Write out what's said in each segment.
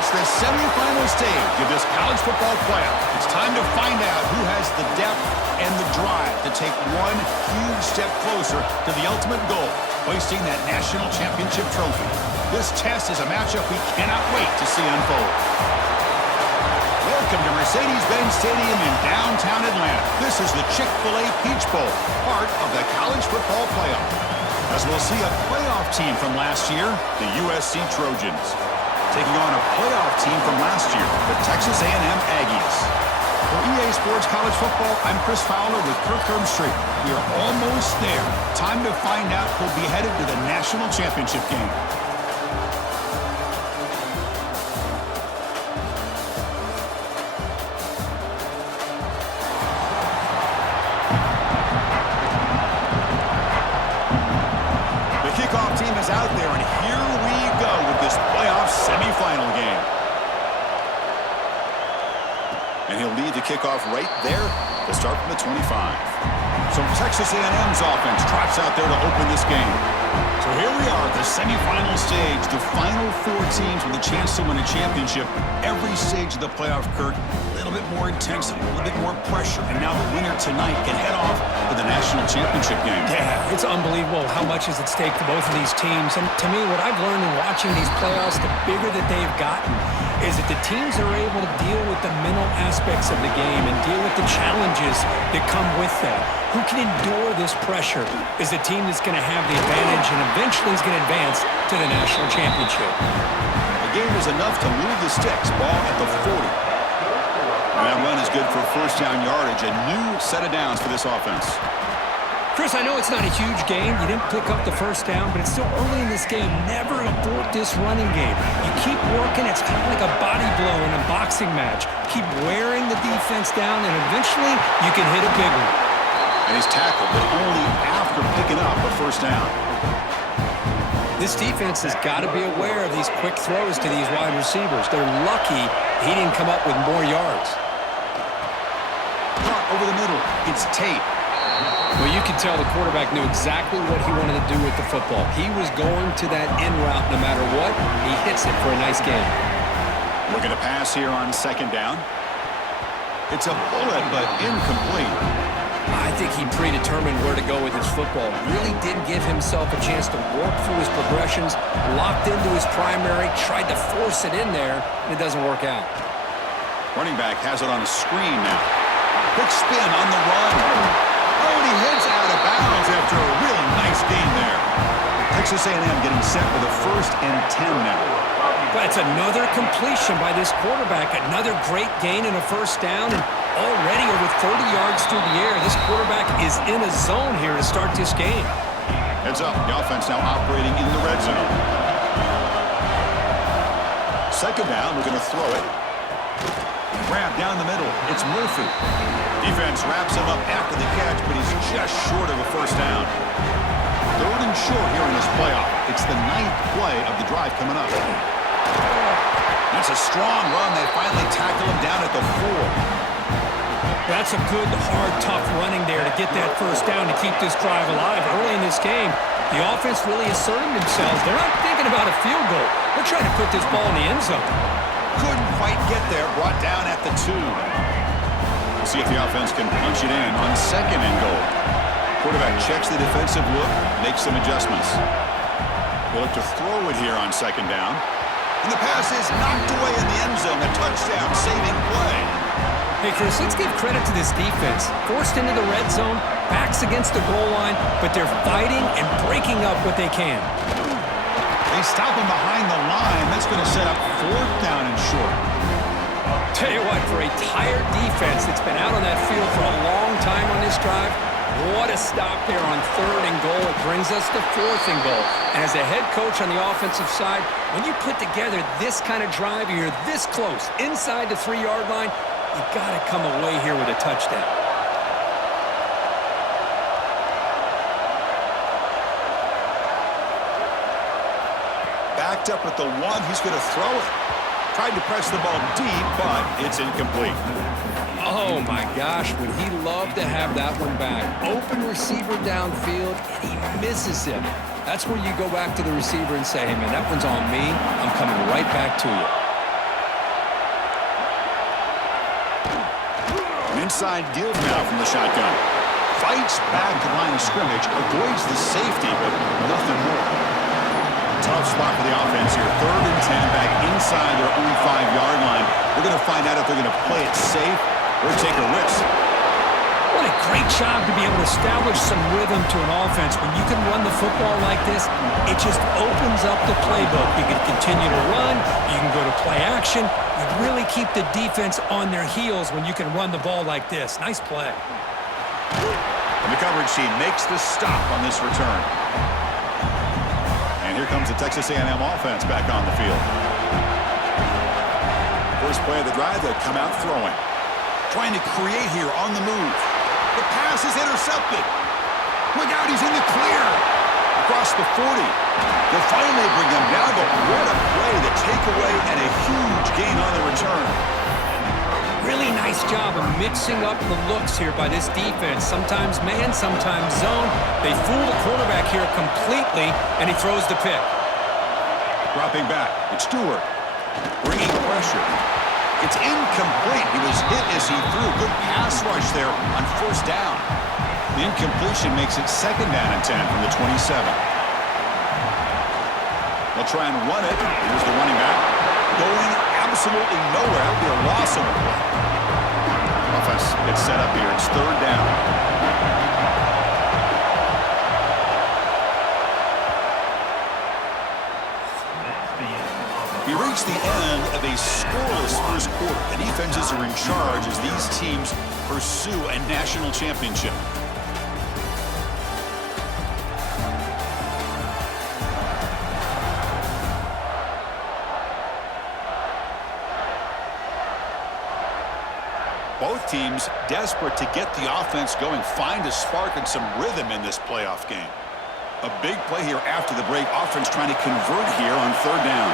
reached the semifinal stage of this college football playoff. It's time to find out who has the depth and the drive to take one huge step closer to the ultimate goal, hoisting that national championship trophy. This test is a matchup we cannot wait to see unfold. Welcome to Mercedes-Benz Stadium in downtown Atlanta. This is the Chick-fil-A Peach Bowl, part of the college football playoff. As we'll see a playoff team from last year, the USC Trojans, taking on a playoff team from last year, the Texas A&M Aggies. For EA Sports College Football, I'm Chris Fowler with Kirk Herbstreit. We are almost there. Time to find out who'll be headed to the national championship game. Kickoff team is out there, and here we go with this playoff semifinal game. And he'll lead the kickoff right there to start from the 25. So Texas A&M's offense trots out there to open this game. So here we are at the semifinal stage, the final four teams with a chance to win a championship. Every stage of the playoff, Kirk, a little bit more intensity, a little bit more pressure, and now the winner tonight can head off to the national championship game. Yeah, it's unbelievable how much is at stake for both of these teams. And to me, what I've learned in watching these playoffs, the bigger that they've gotten, is that the teams are able to deal with the mental aspects of the game and deal with the challenges that come with that. Who can endure this pressure is the team that's going to have the advantage and eventually is going to advance to the national championship. The game is enough to move the sticks. Ball at the 40. And that run is good for first down yardage. A new set of downs for this offense. Chris, I know it's not a huge game. You didn't pick up the first down, but it's still early in this game. Never abort this running game. You keep working. It's kind of like a body blow in a boxing match. Keep wearing the defense down, and eventually you can hit a big one. And he's tackled, but only after picking up a first down. This defense has got to be aware of these quick throws to these wide receivers. They're lucky he didn't come up with more yards. Caught over the middle. It's Tate. Well, you can tell the quarterback knew exactly what he wanted to do with the football. He was going to that in route no matter what. He hits it for a nice game. Looking to pass here on second down. It's a bullet, but incomplete. I think he predetermined where to go with his football. Really did give himself a chance to work through his progressions, locked into his primary, tried to force it in there, and it doesn't work out. Running back has it on a screen now. Quick spin on the run. Oh, and he hits out of bounds after a really nice gain there. Texas A&M getting set for the 1st and 10 now. But it's another completion by this quarterback. Another great gain in a first down, and already over 30 yards through the air. This quarterback is in a zone here to start this game. Heads up. The offense now operating in the red zone. Second down, we're going to throw it. Grab down the middle. It's Murphy. Defense wraps him up after the catch, but he's just short of a first down. 3rd and short here in this playoff. It's the 9th play of the drive coming up. That's a strong run. They finally tackle him down at the 4. That's a good, hard, tough running there to get that first down to keep this drive alive. Early in this game, the offense really asserting themselves. They're not thinking about a field goal. They're trying to put this ball in the end zone. Couldn't quite get there. Brought down at the 2. We'll see if the offense can punch it in on 2nd and goal. Quarterback checks the defensive look, makes some adjustments. They'll look to throw it here on 2nd down. And the pass is knocked away in the end zone. A touchdown saving play. Hey, Chris, let's give credit to this defense. Forced into the red zone, backs against the goal line, but they're fighting and breaking up what they can. They stop him behind the line. That's going to set up 4th down and short. Tell you what, for a tired defense that's been out on that field for a long time on this drive, what a stop there on 3rd and goal. It brings us to 4th and goal. And as a head coach on the offensive side, when you put together this kind of drive, you're this close, inside the 3-yard line, you got to come away here with a touchdown. Backed up at the 1. He's going to throw it. Tried to press the ball deep, but it's incomplete. Oh, my gosh, would he love to have that one back. Open receiver downfield, and he misses him. That's where you go back to the receiver and say, hey, man, that one's on me. I'm coming right back to you. Inside give now from the shotgun. Fights back to line of scrimmage, avoids the safety, but nothing more. Tough spot for the offense here. 3rd and 10 back inside their own 5-yard line. We're going to find out if they're going to play it safe or take a risk. What a great job to be able to establish some rhythm to an offense. When you can run the football like this, it just opens up the playbook. You can continue to run. You can go to play action. You really keep the defense on their heels when you can run the ball like this. Nice play. And the coverage team makes the stop on this return. And here comes the Texas A&M offense back on the field. First play of the drive, they come out throwing. Trying to create here on the move. The pass is intercepted. Look out, he's in the clear. Across the 40. They'll finally bring him down, but what a play. The takeaway and a huge gain on the return. Really nice job of mixing up the looks here by this defense. Sometimes man, sometimes zone. They fool the quarterback here completely, and he throws the pick. Dropping back, it's Stewart. Bringing pressure. It's incomplete. He was hit as he threw. Good pass rush there on 1st down. The incompletion makes it 2nd down and 10 from the 27. They'll try and run it. Here's the running back. Going absolutely nowhere. That would be a loss on the play. Offense gets set up here. It's 3rd down. We reach the end of a scoreless first quarter. The defenses are in charge as these teams pursue a national championship. Both teams desperate to get the offense going, find a spark and some rhythm in this playoff game. A big play here after the break. Offense trying to convert here on 3rd down.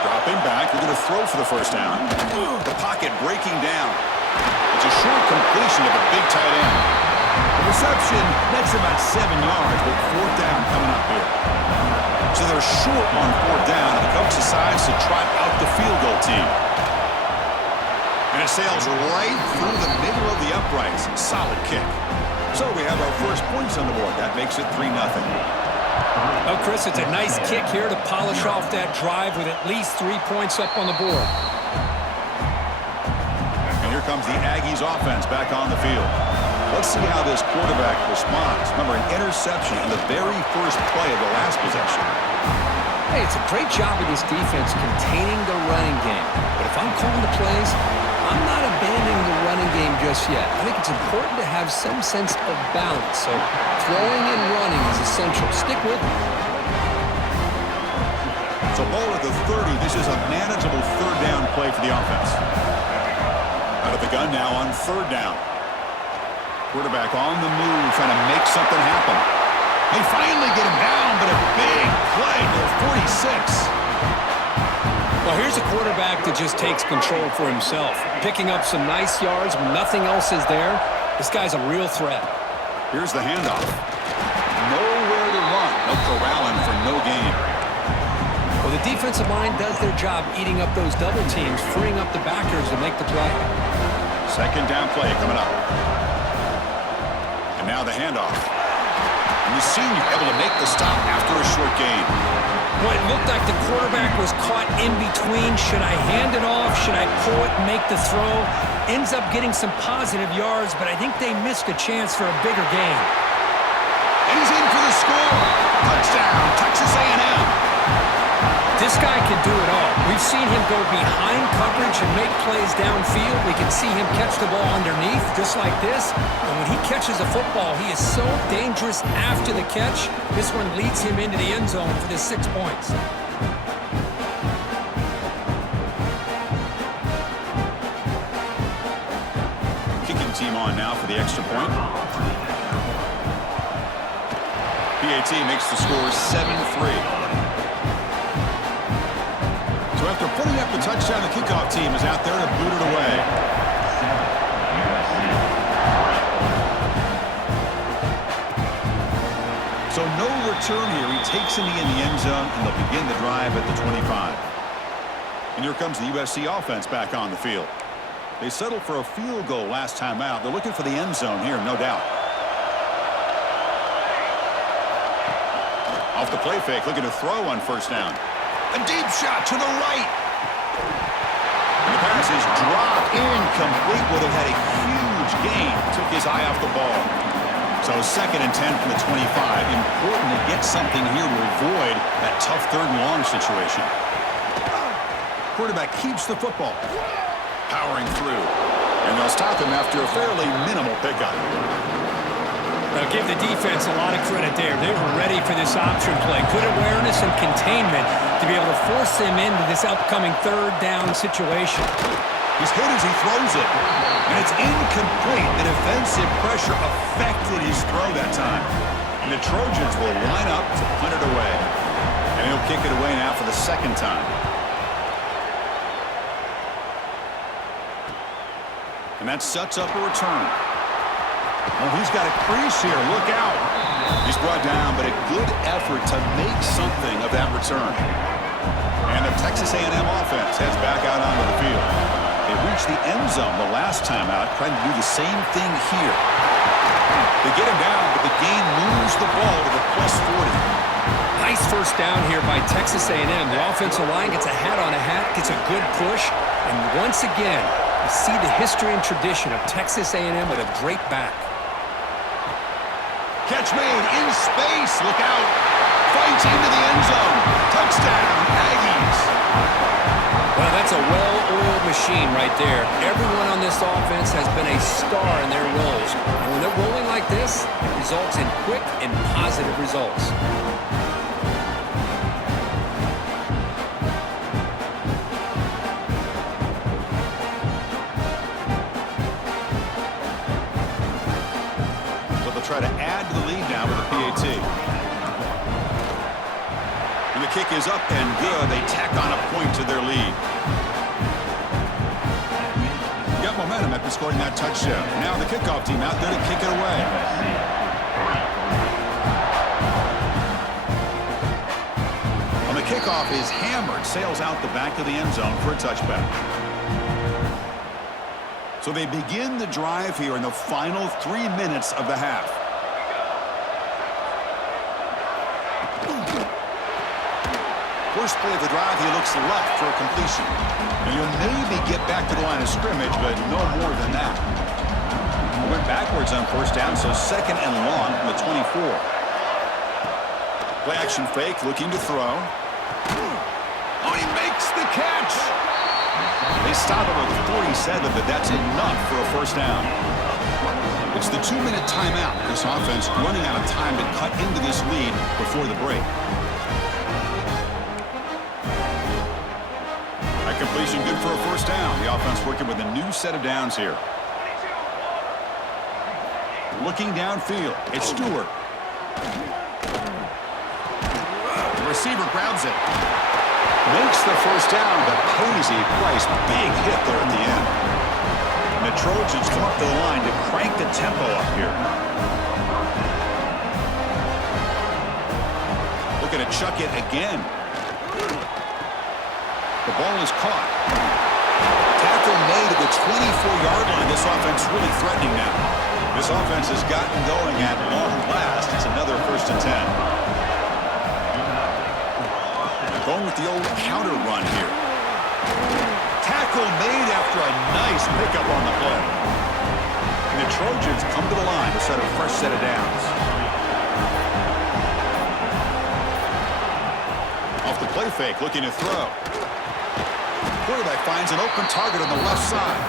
Dropping back, they're going to throw for the 1st down. The pocket breaking down. It's a short completion of a big tight end. The reception, that's about 7 yards, but 4th down coming up here. So they're short on 4th down, and the coach decides to trot out the field goal team. And it sails right through the middle of the uprights. Solid kick. So we have our first points on the board. That makes it 3-0. Oh, Chris, it's a nice kick here to polish off that drive with at least 3 points up on the board. And here comes the Aggies offense back on the field. Let's see how this quarterback responds. Remember, an interception on the very first play of the last possession. Hey, it's a great job of this defense containing the running game. But if I'm calling the plays, I'm not abandoning the running game just yet. I think it's important to have some sense of balance. So throwing and running is essential. Stick with me. So ball at the 30. This is a manageable 3rd down play for the offense. Out of the gun now on 3rd down. Quarterback on the move, trying to make something happen. They finally get him down, but a big play to the 46. Well, here's a quarterback that just takes control for himself, picking up some nice yards when nothing else is there. This guy's a real threat. Here's the handoff. Nowhere to run. They'll corral him for no gain. Well, the defensive line does their job eating up those double teams, freeing up the backers to make the play. 2nd down play coming up. And now the handoff. And the senior able to make the stop after a short gain. Well, it looked like the quarterback was caught in between. Should I hand it off? Should I pull it and make the throw? Ends up getting some positive yards, but I think they missed a chance for a bigger gain. And he's in for the score. Touchdown, Texas A&M. This guy can do it all. We've seen him go behind coverage and make plays downfield. We can see him catch the ball underneath, just like this. And when he catches a football, he is so dangerous after the catch. This one leads him into the end zone for the 6 points. Kicking team on now for the extra point. PAT makes the score 7-3. So after putting up the touchdown, the kickoff team is out there to boot it away. So no return here. He takes in the end zone, and they'll begin the drive at the 25. And here comes the USC offense back on the field. They settled for a field goal last time out. They're looking for the end zone here, no doubt. Off the play fake, looking to throw on first down. A deep shot to the right. And the pass is dropped incomplete. Would have had a huge gain. Took his eye off the ball. So 2nd and 10 from the 25. Important to get something here to avoid that tough 3rd and long situation. Quarterback keeps the football. Powering through. And they'll stop him after a fairly minimal pickup. Now give the defense a lot of credit there. They were ready for this option play. Good awareness and containment to be able to force them into this upcoming 3rd down situation. He's hit as he throws it. And it's incomplete. The defensive pressure affected his throw that time. And the Trojans will line up to punt it away. And he'll kick it away now for the 2nd time. And that sets up a return. Oh, he's got a crease here. Look out. He's brought down, but a good effort to make something of that return. And the Texas A&M offense heads back out onto the field. They reached the end zone the last time out, trying to do the same thing here. They get him down, but the gain moves the ball to the +40. Nice first down here by Texas A&M. The offensive line gets a hat on a hat, gets a good push, and once again, you see the history and tradition of Texas A&M with a great back. Catch made in space. Look out. Fights into the end zone. Touchdown, Aggies. Well, that's a well-oiled machine right there. Everyone on this offense has been a star in their roles. And when they're rolling like this, it results in quick and positive results. Try to add to the lead now with a PAT. And the kick is up and good. They tack on a point to their lead. Got momentum after scoring that touchdown. Now the kickoff team out there to kick it away. On the kickoff is hammered. Sails out the back of the end zone for a touchback. So they begin the drive here in the final 3 minutes of the half. First play of the drive, he looks left for a completion. And he'll maybe get back to the line of scrimmage, but no more than that. He went backwards on first down, so 2nd and long from the 24. Play action fake, looking to throw. Oh, he makes the catch! They stop him at the 47, but that's enough for a first down. It's the 2-minute timeout. This offense running out of time to cut into this lead before the break. That completion good for a first down. The offense working with a new set of downs here. Looking downfield, it's Stewart. The receiver grabs it. Makes the first down, but pays a price. Big hit there at the end. And the Trojans come up to the line to crank the tempo up here. Looking to chuck it again. The ball is caught. Tackle made at the 24-yard line. This offense really threatening now. This offense has gotten going at long last. It's another 1st and 10. Going with the old counter run here. Tackle made after a nice pickup on the play. And the Trojans come to the line to set a fresh set of downs. Off the play fake, looking to throw. Quarterback finds an open target on the left side.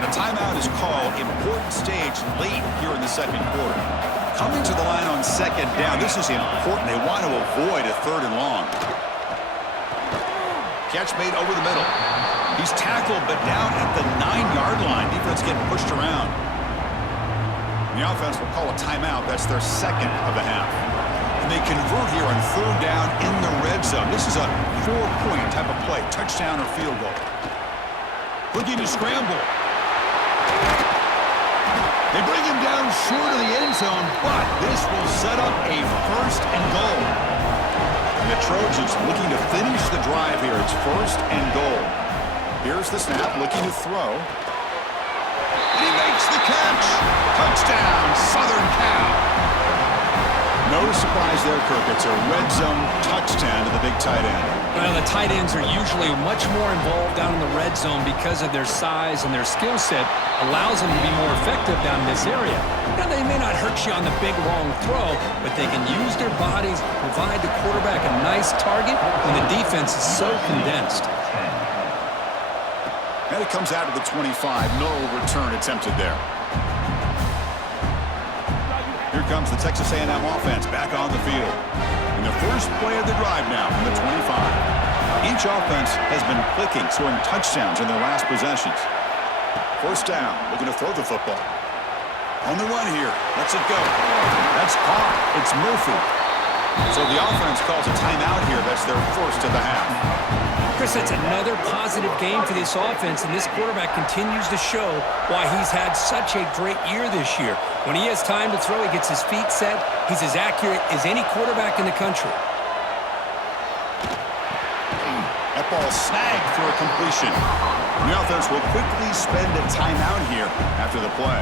And a timeout is called. Important stage late here in the 2nd quarter. Coming to the line on 2nd down. This is important. They want to avoid a 3rd and long. Catch made over the middle. He's tackled, but down at the 9-yard line. Defense getting pushed around. And the offense will call a timeout. That's their 2nd of the half. And they convert here on 3rd down in the red zone. This is a 4-point type of play. Touchdown or field goal. Looking to scramble. They bring him down short of the end zone, but this will set up a 1st and goal. And the Trojans looking to finish the drive here. It's 1st and goal. Here's the snap, looking to throw. And he makes the catch. Touchdown, Southern Cal. No surprise there, Kirk. It's a red zone touchdown to the big tight end. Well, the tight ends are usually much more involved down in the red zone because of their size, and their skill set allows them to be more effective down in this area. Now, they may not hurt you on the big, long throw, but they can use their bodies to provide the quarterback a nice target when the defense is so condensed. And it comes out to the 25. No return attempted there. Here comes the Texas A&M offense back on the field. In the first play of the drive now from the 25. Each offense has been clicking, scoring touchdowns in their last possessions. First down, looking to throw the football. On the run here, lets it go. That's caught. It's Murphy. So the offense calls a timeout here. That's their first of the half. Chris, that's another positive game for this offense, and this quarterback continues to show why he's had such a great year this year. When he has time to throw, he gets his feet set. He's as accurate as any quarterback in the country. That ball snagged for a completion. The offense will quickly spend a timeout here after the play.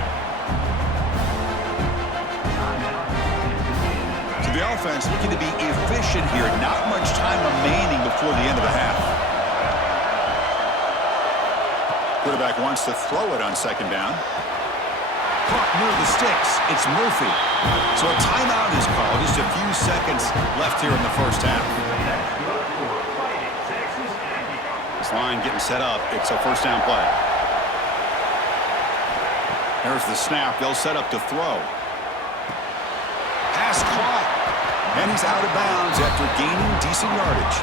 So the offense looking to be efficient here. Not much time remaining before the end of the half. Quarterback wants to throw it on second down. Caught near the sticks. It's Murphy. So a timeout is called. Just a few seconds left here in the first half. This line getting set up. It's a first down play. There's the snap. They'll set up to throw. Pass caught. And he's out of bounds after gaining decent yardage.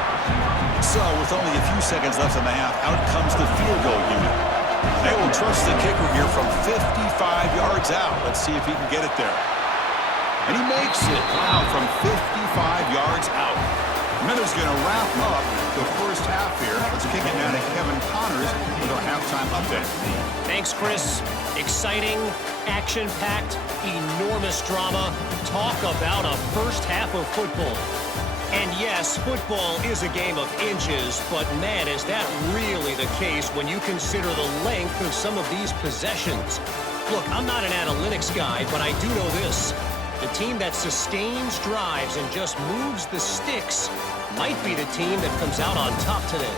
So with only a few seconds left in the half, out comes the field goal unit. They will trust the kicker here from 55 yards out. Let's see if he can get it there. And he makes it. Wow, from 55 yards out. Miller's going to wrap up the first half here. Let's kick it down to Kevin Connors with our halftime update. Thanks, Chris. Exciting, action-packed, enormous drama. Talk about a first half of football. And yes, football is a game of inches, but man, is that really the case when you consider the length of some of these possessions. Look, I'm not an analytics guy, but I do know this. The team that sustains drives and just moves the sticks might be the team that comes out on top today.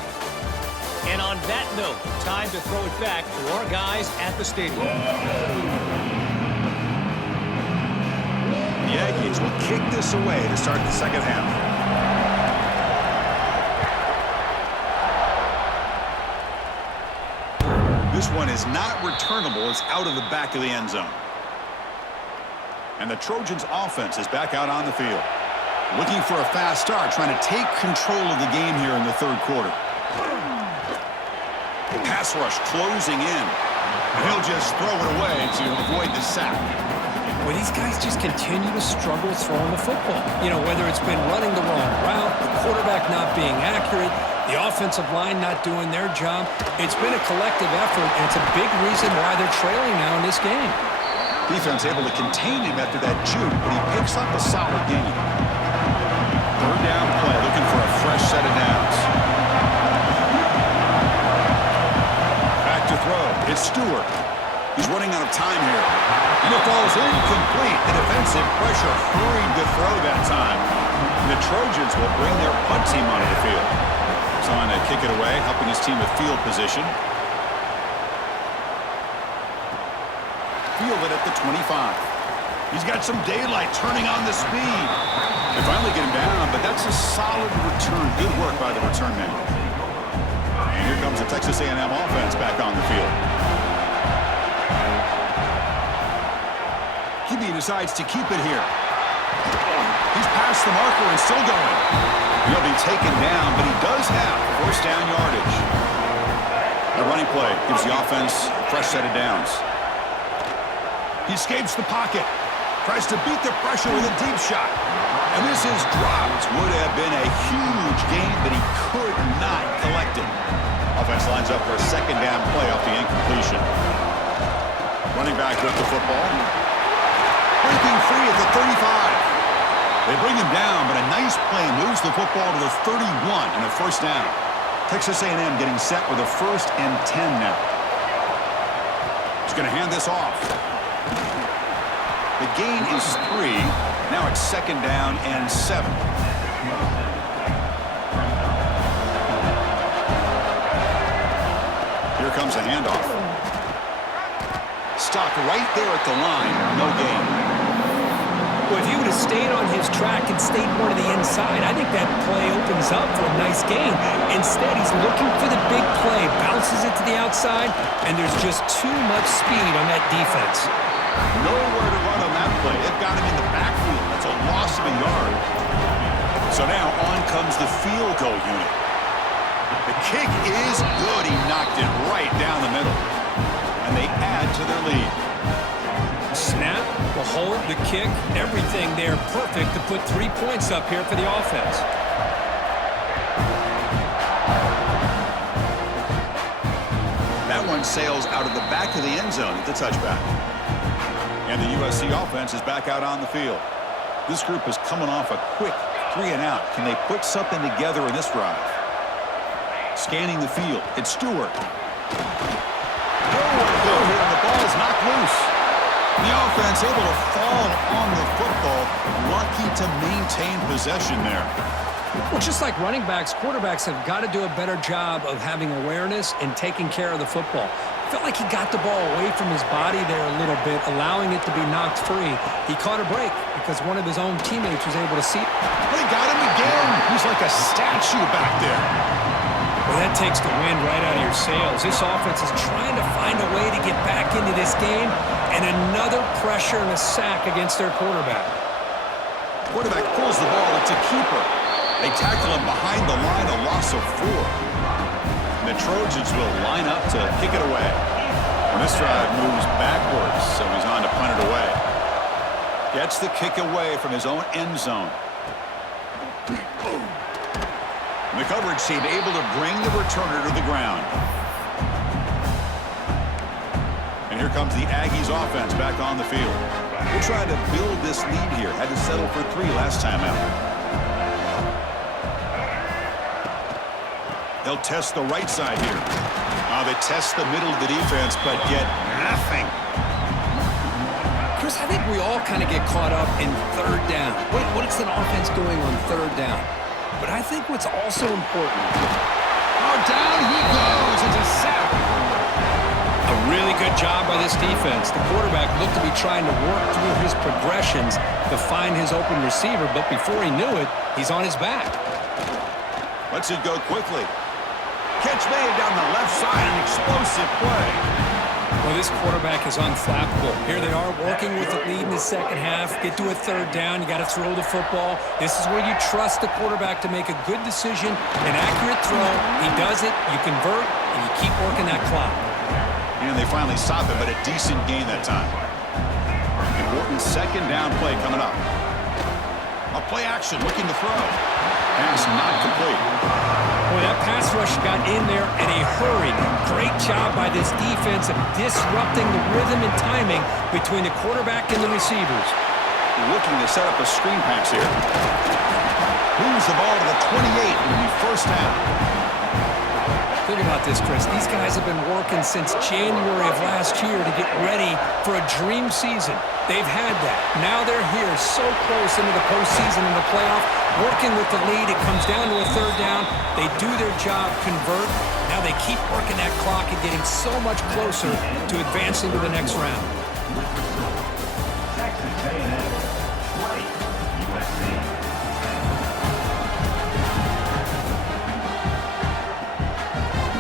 And on that note, time to throw it back to our guys at the stadium. The Aggies will kick this away to start the second half. This one is not returnable. It's out of the back of the end zone. And the Trojans offense is back out on the field. Looking for a fast start, trying to take control of the game here in the third quarter. Pass rush closing in. And he'll just throw it away to avoid the sack. Well, these guys just continue to struggle throwing the football. You know, whether it's been running the wrong route, the quarterback not being accurate, the offensive line not doing their job. It's been a collective effort, and it's a big reason why they're trailing now in this game. Defense able to contain him after that juke, but he picks up a solid gain. Third down play, looking for a fresh set of downs. Back to throw. It's Stewart. He's running out of time here. And it falls incomplete. The defensive pressure hurried the throw that time. And the Trojans will bring their punt team onto the field. Trying to kick it away, helping his team with field position. Field it at the 25. He's got some daylight turning on the speed. They finally get him down, but that's a solid return. Good work by the return man. And here comes the Texas A&M offense back on the field. QB decides to keep it here. He's past the marker and still going. He'll be taken down, but he does have first down yardage. The running play gives the offense a fresh set of downs. He escapes the pocket. Tries to beat the pressure with a deep shot. And this is dropped. Would have been a huge gain, but he could not collect it. Offense lines up for a second down play off the incompletion. Running back with the football. Breaking free at the 35. They bring him down, but a nice play moves the football to the 31 and a first down. Texas A&M getting set with a 1st and 10 now. He's going to hand this off. The gain is 3. Now it's 2nd down and 7. Here comes the handoff. Stopped right there at the line. No gain. Well, if he would have stayed on his track and stayed more to the inside, I think that play opens up for a nice gain. Instead, he's looking for the big play, bounces it to the outside, and there's just too much speed on that defense. Nowhere to run on that play. They've got him in the backfield. That's a loss of a yard. So now on comes the field goal unit. The kick is good. He knocked it right down the middle. And they add to their lead. Snap, the hold, the kick, everything there perfect to put 3 points up here for the offense. That one sails out of the back of the end zone at the touchback. And the USC offense is back out on the field. This group is coming off a quick 3-and-out. Can they put something together in this drive? Scanning the field, it's Stewart. Nowhere to go here, and the ball is knocked loose. The offense able to fall on the football, lucky to maintain possession there. Well, just like running backs, quarterbacks have got to do a better job of having awareness and taking care of the football. I felt like he got the ball away from his body there a little bit, allowing it to be knocked free. He caught a break because one of his own teammates was able to see it. They got him again. He's like a statue back there. Well, that takes the wind right out of your sails. This offense is trying to find a way to get back into this game, and another pressure and a sack against their quarterback. Quarterback pulls the ball. It's a keeper. They tackle him behind the line, a loss of 4. And the Trojans will line up to kick it away. And this drive moves backwards, so he's on to punt it away. Gets the kick away from his own end zone. And the coverage team able to bring the returner to the ground. And here comes the Aggies offense back on the field. We'll try to build this lead here. Had to settle for 3 last time out. They'll test the right side here. They test the middle of the defense, but get nothing. Chris, I think we all kind of get caught up in 3rd down. What's an offense doing on 3rd down? But I think what's also important. Down he goes. It's a sack. A really good job by this defense. The quarterback looked to be trying to work through his progressions to find his open receiver, but before he knew it, he's on his back. Lets it go quickly. Catch made down the left side, an explosive play. Well, this quarterback is unflappable. Here they are working with the lead in the second half. Get to a 3rd down. You got to throw the football. This is where you trust the quarterback to make a good decision, an accurate throw. He does it, you convert, and you keep working that clock. And they finally stop it, but a decent gain that time. Important 2nd down play coming up. A play action, looking to throw. Pass not complete. Boy, that pass rush got in there in a hurry. Great job by this defense of disrupting the rhythm and timing between the quarterback and the receivers. Looking to set up a screen pass here. Moves the ball to the 28. It'll be 1st down. Think about this, Chris. These guys have been working since January of last year to get ready for a dream season. They've had that. Now they're here so close into the postseason and the playoff, working with the lead. It comes down to a 3rd down. They do their job, convert. Now they keep working that clock and getting so much closer to advancing to the next round. Texas A&M, 20, USC.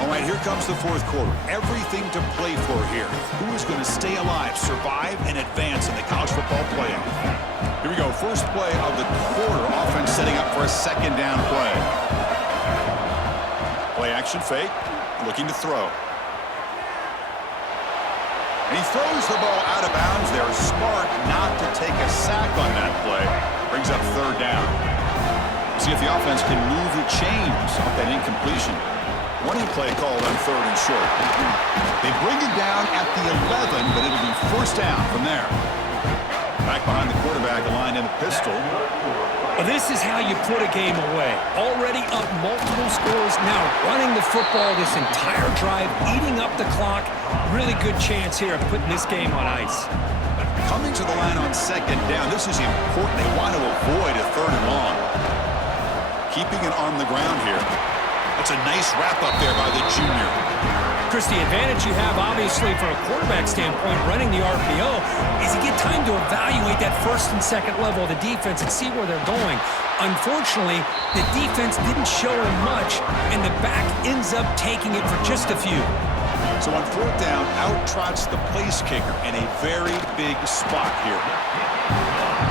All right, here comes the 4th quarter. Everything to play for here. Who is going to stay alive, survive, and advance in the college football playoff? Here we go. First play of the quarter. Offense setting up for a 2nd down play. Play action fake. Looking to throw. And he throws the ball out of bounds. They're smart not to take a sack on that play. Brings up 3rd down. See if the offense can move the chains off that incompletion. Running play called on 3rd and short. They bring it down at the 11, but it'll be 1st down from there. Back behind the quarterback, aligned in the pistol. Well, this is how you put a game away. Already up multiple scores, now running the football this entire drive, eating up the clock. Really good chance here of putting this game on ice. Coming to the line on second down. This is important. They want to avoid a third and long. Keeping it on the ground here. That's a nice wrap up there by the junior. Chris, the advantage you have, obviously, from a quarterback standpoint, running the RPO, is you get time to evaluate that first and second level of the defense and see where they're going. Unfortunately, the defense didn't show him much, and the back ends up taking it for just a few. So on fourth down, out trots the place kicker in a very big spot here.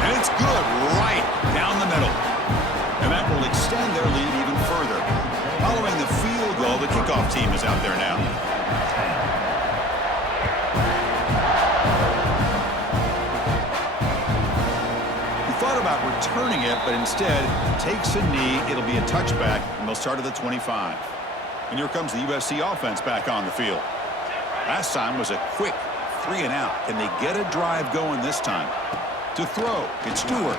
And it's good right down the middle. And that will extend their lead even further. Following the field goal, the kickoff team is out there now. He thought about returning it, but instead takes a knee. It'll be a touchback, and they'll start at the 25. And here comes the USC offense back on the field. Last time was a quick 3 and out. Can they get a drive going this time? To throw, it's Stewart.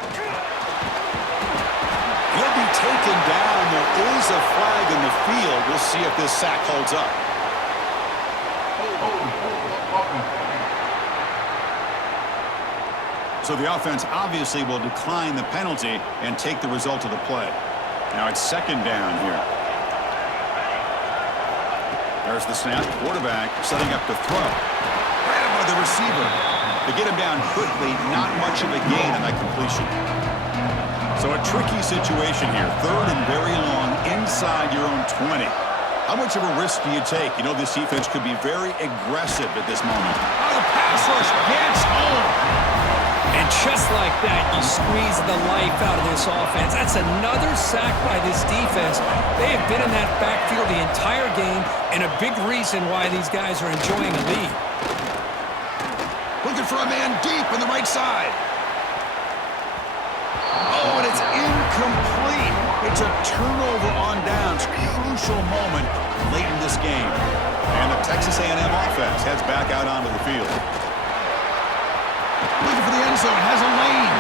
He'll be taken down. There is a flag in the field. We'll see if this sack holds up. So the offense obviously will decline the penalty and take the result of the play. Now it's second down here. There's the snap. Quarterback setting up to throw. Right by the receiver. They get him down quickly. Not much of a gain on that completion. So a tricky situation here. Third and very long inside your own 20. How much of a risk do you take? You know this defense could be very aggressive at this moment. Oh, the pass rush gets home. And just like that, you squeeze the life out of this offense. That's another sack by this defense. They have been in that backfield the entire game, and a big reason why these guys are enjoying the lead. Looking for a man deep on the right side. Oh, and it's incomplete. It's a turnover on downs. Crucial moment late in this game. And the Texas A&M offense heads back out onto the field. Looking for the end zone. Has a lane.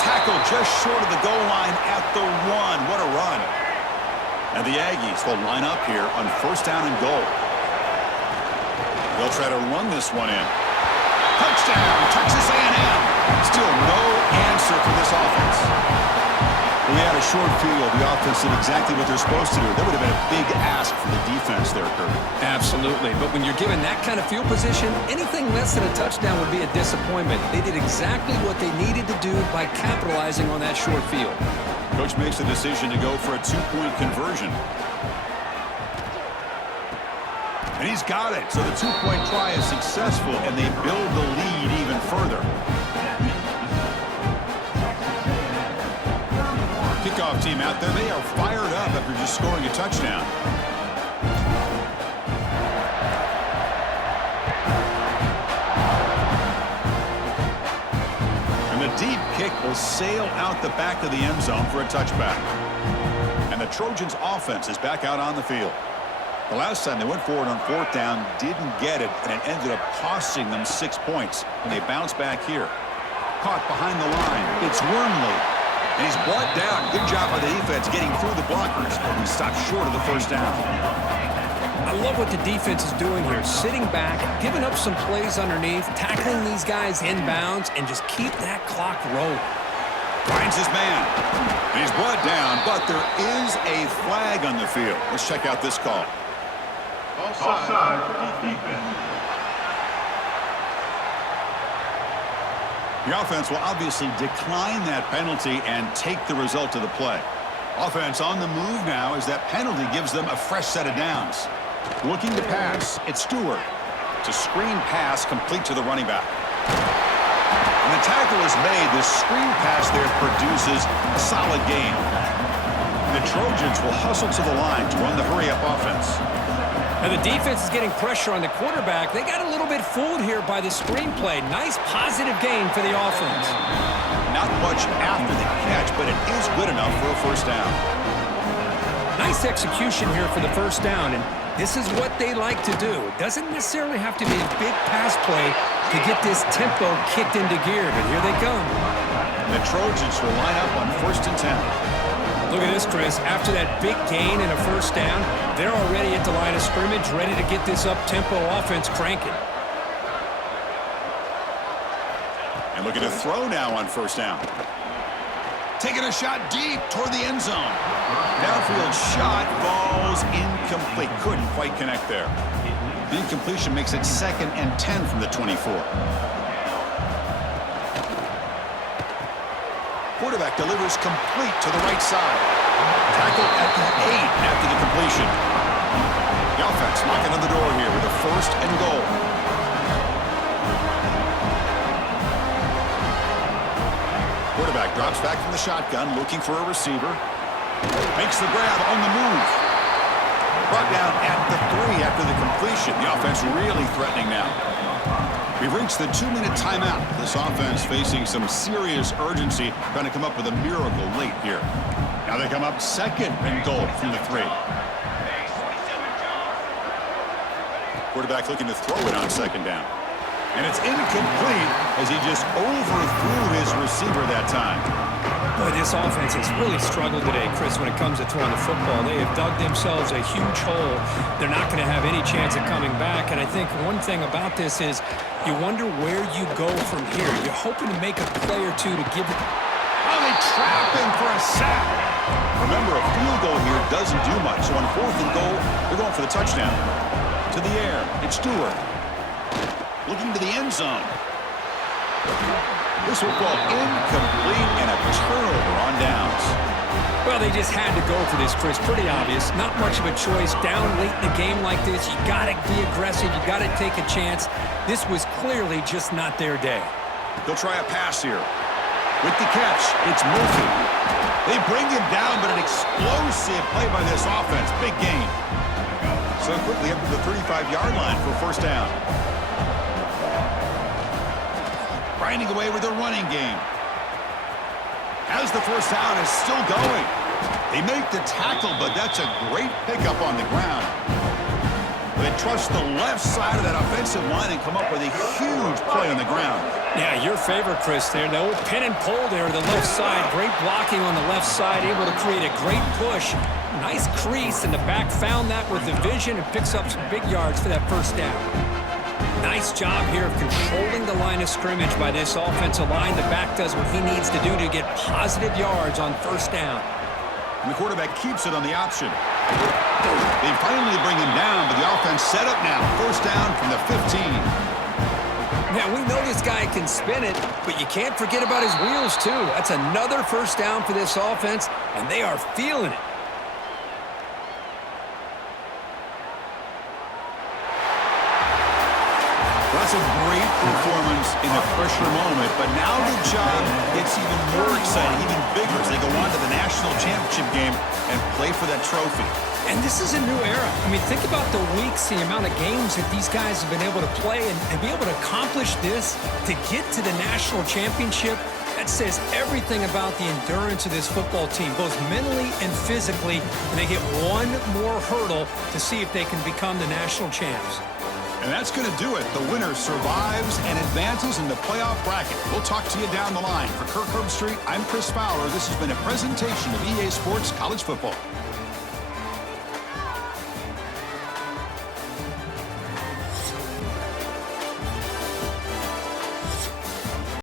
Tackle just short of the goal line at the 1. What a run. And the Aggies will line up here on first down and goal. They'll try to run this one in. Touchdown, Texas A&M. Still no answer for this offense. We had a short field. The offense did exactly what they're supposed to do. That would have been a big ask for the defense there, Kirk. Absolutely. But when you're given that kind of field position, anything less than a touchdown would be a disappointment. They did exactly what they needed to do by capitalizing on that short field. Coach makes the decision to go for a 2-point conversion. And he's got it. So the 2-point try is successful, and they build the lead even further. Kickoff team out there. They are fired up after just scoring a touchdown. And the deep kick will sail out the back of the end zone for a touchback. And the Trojans offense is back out on the field. The last time they went forward on fourth down, didn't get it, and it ended up costing them 6 points. And they bounce back here. Caught behind the line. It's Wormley. And he's brought down. Good job by the defense getting through the blockers, but he stopped short of the first down. I love what the defense is doing here. Sitting back, giving up some plays underneath, tackling these guys inbounds, and just keep that clock rolling. Finds his man. And he's brought down, but there is a flag on the field. Let's check out this call. Offside for defense. The offense will obviously decline that penalty and take the result of the play. Offense on the move now as that penalty gives them a fresh set of downs. Looking to pass, it's Stewart. It's a screen pass complete to the running back. And the tackle is made. The screen pass there produces a solid gain. The Trojans will hustle to the line to run the hurry-up offense. And the defense is getting pressure on the quarterback. They got a little bit fooled here by the screenplay. Nice positive gain for the offense. Not much after the catch, but it is good enough for a first down. Nice execution here for the first down, and this is what they like to do. It doesn't necessarily have to be a big pass play. to get this tempo kicked into gear, but here they come. The Trojans will line up on 1st and 10. Look at this, Chris. After that big gain and a first down, they're already at the line of scrimmage, ready to get this up-tempo offense cranking. And looking to throw now on 1st down. Taking a shot deep toward the end zone. Downfield shot falls incomplete. Couldn't quite connect there. The incompletion makes it 2nd and 10 from the 24. Quarterback delivers complete to the right side. Tackled at the 8 after the completion. The offense knocking on the door here with a 1st and goal. Quarterback drops back from the shotgun, looking for a receiver. Makes the grab on the move. Brought down at the 3 after the completion. The offense really threatening now. We've reached the 2-minute timeout. This offense facing some serious urgency, trying to come up with a miracle late here. Now they come up 2nd and goal from the 3. Quarterback looking to throw it on 2nd down. And it's incomplete as he just overthrew his receiver that time. Boy, this offense has really struggled today, Chris, when it comes to throwing the football. They have dug themselves a huge hole. They're not going to have any chance of coming back. And I think one thing about this is you wonder where you go from here. You're hoping to make a play or two to give it. Oh, they trap him for a sack. Remember, a field goal here doesn't do much. So on 4th and goal, they're going for the touchdown. To the air, it's Stewart. Looking to the end zone. This will fall incomplete and a turnover on downs. Well, they just had to go for this, Chris. Pretty obvious. Not much of a choice. Down late in the game like this, you got to be aggressive. You got to take a chance. This was clearly just not their day. They'll try a pass here. With the catch, it's Murphy. They bring him down, but an explosive play by this offense. Big gain. So quickly up to the 35-yard line for 1st down. Grinding away with a running game. As the 1st down is still going. They make the tackle, but that's a great pickup on the ground. They trust the left side of that offensive line and come up with a huge play on the ground. Yeah, your favorite, Chris, there. The old pin and pull there to the left side. Great blocking on the left side, able to create a great push. Nice crease, and the back found that with the vision and picks up some big yards for that 1st down. Nice job here of controlling the line of scrimmage by this offensive line. The back does what he needs to do to get positive yards on 1st down. And the quarterback keeps it on the option. They finally bring him down, but the offense set up now. 1st down from the 15. Now, we know this guy can spin it, but you can't forget about his wheels, too. That's another 1st down for this offense, and they are feeling it. That's a great performance in a pressure moment, but now the job gets even more exciting, even bigger as they go on to the national championship game and play for that trophy. And this is a new era. I mean, think about the weeks, the amount of games that these guys have been able to play and be able to accomplish this, to get to the national championship. That says everything about the endurance of this football team, both mentally and physically. And they get one more hurdle to see if they can become the national champs. And that's going to do it. The winner survives and advances in the playoff bracket. We'll talk to you down the line. For Kirk Herbstreit, I'm Chris Fowler. This has been a presentation of EA Sports College Football.